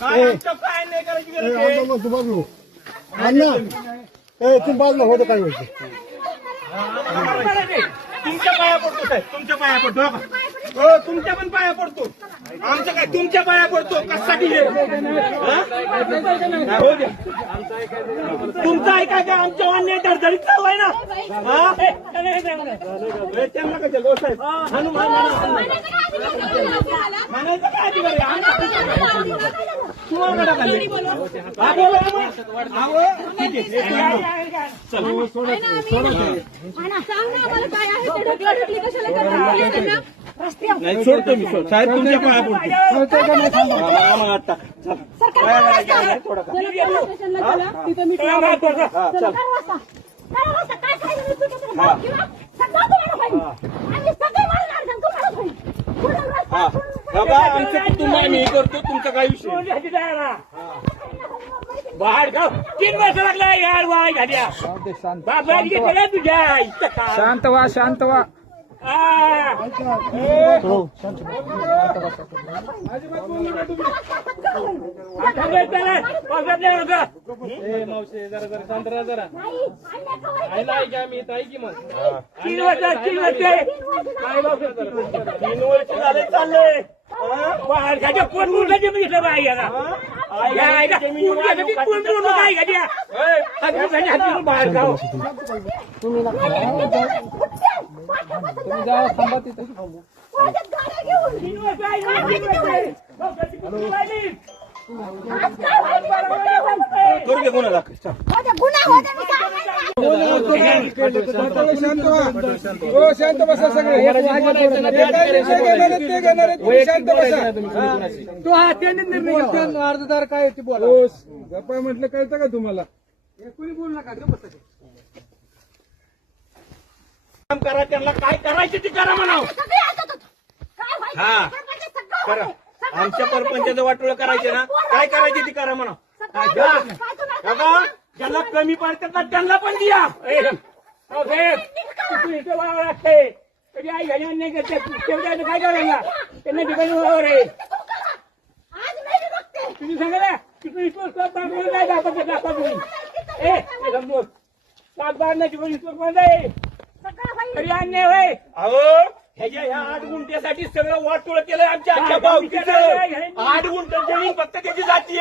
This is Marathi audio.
काय आमचं काय नाही करायची गरज आहे? तू बाजू अण्णा तू बाजूला होतं काय होतं तुमच्या पाया पडतो साहेब, तुमच्या पाया पडतो हो का? हो, तुमच्या पण पाया पडतो. आमच्या काय तुमच्या पाया पडतो कशासाठी हे? हा? हो द्या. तुमचं ऐकाय काय आमच्या अन्याय धडधडीत चालू आहे ना. हा? हे त्यांना कसं गो साहेब हनुमान म्हणायचं काय अधिकार आहे? तुम्हाला खाली हा बोला मग. अहो, ठीक आहे. चला. नाही सोडतो मी सोड साहेब तुमच्या पाया पडतो आम्हाला आता आमचं कुटुंब आहे मी करतो तुमचा काय विषय बाहेर गाव 3 वर्ष लागला यार वाय घाल्या तुझ्या शांत व्हा शांत व्हा मावशी जरा जरा शांत राहा जरा आईला ऐक आम्ही इथं ऐकी मग 3 वर्ष 3 वर्ष झाले चालले बाहेर घ्यायच्या कोण मुलाची बघितलं बाई याला काय घ्या बाहेर गाव तुम्ही जावा थांबा तिथे करू दे गुन्हा दाखल शांत बसा सगळे शांत बसा तू हा अर्जदार काय होती बोला गप्पा म्हटलं कळतं का तुम्हाला कोणी बोलू नका काम करा त्यांना काय करायचं ते करा म्हणाव हा करा आमच्या परपंचाचं वाटोळं करायचे ना काय करायचे ते करा म्हणाव बघा ज्यांना कमी पडतात ना त्यांना पण द्या कधी आई घरी नाही तेवढ्या काय करायला त्यांना ठिकाणी वावर आहे तुम्ही सांगा तिकडे काय दाखवा तुम्ही समजून 7-12 विश्वास आहे तरी अन्याय होय अहो ह्याच्या ह्या 8 गुंठ्यासाठी सगळं वाटोळं केलं आमच्या आजच्या भावकीचं 8 गुंठ जमीन फक्त त्याची जाती